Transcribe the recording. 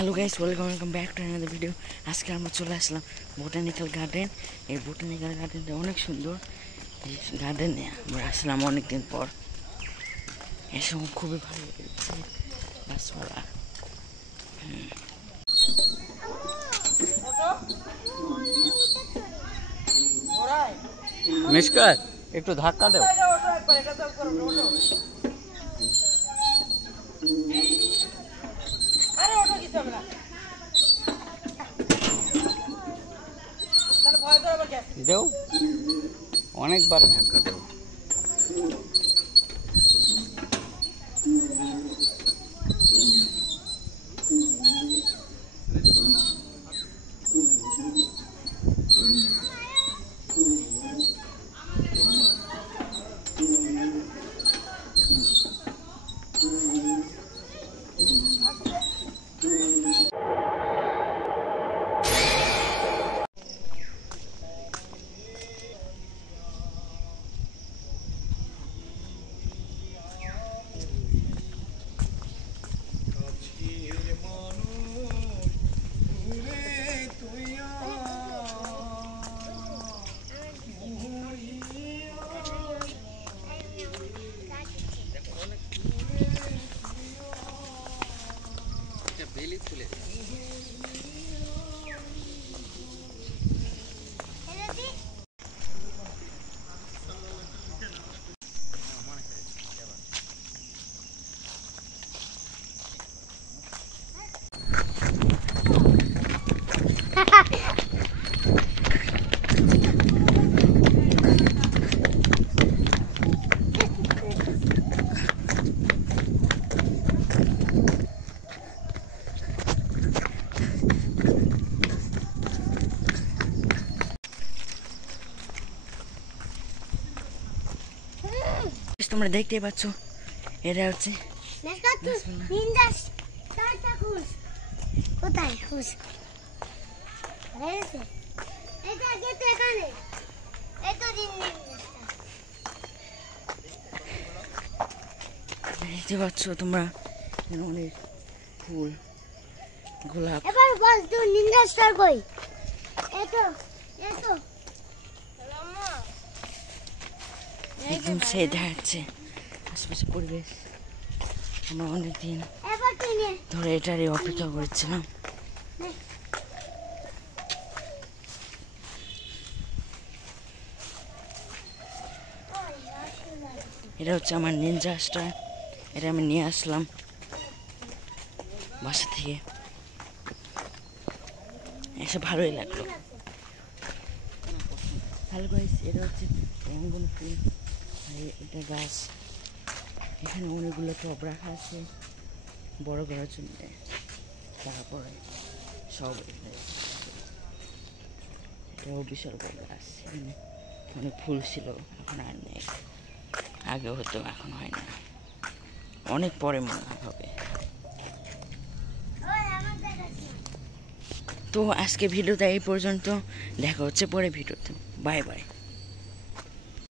Hello guys, welcome back to another video. আজকে আমরা চলে আসলাম বোটানিক্যাল গার্ডেন। এই বোটানিক্যাল গার্ডেনটা অনেক সুন্দর। এই গার্ডেনে আমরা আসলাম অনেকদিন পর, এসব খুবই ভালো লেগেছে গাছপালা। মিশকাত একটু ধাক্কা দেও। দেও অনেকবার ধাক্কা দেও। তোমরা দেখতেই পাচ্ছ, এটা হচ্ছে কোথায় দেখতে পাচ্ছ তোমরা, অনেক ফুল, গোলাপ। এবার বল তুই নিন্দা স্টার কই? এতো এতো একদম সেই দেখাচ্ছে আশেপাশে পরিবেশ। আমরা অনেকদিন ধরে এটারই অপেক্ষা করছিলাম। এটা হচ্ছে আমার নিনজা স্টার। এটা আমি নিয়ে আসলাম বাসা থেকে, এসে ভালোই লাগলো। হ্যালো গাইস, এটা হচ্ছে রঙ্গন ফুল। এটা গাছ, এখানে অনেকগুলো টব রাখা আছে বড় করার জন্য। তারপরে সব এটাও বিশাল বড় গাছ। এখানে অনেক ফুল ছিল, এখন আর নেই। আগে হতো, এখন হয় না, অনেক পরে মনে হবে। তো আজকে ভিডিওটা এই পর্যন্ত, দেখা হচ্ছে পরে ভিডিওতে। Bye bye.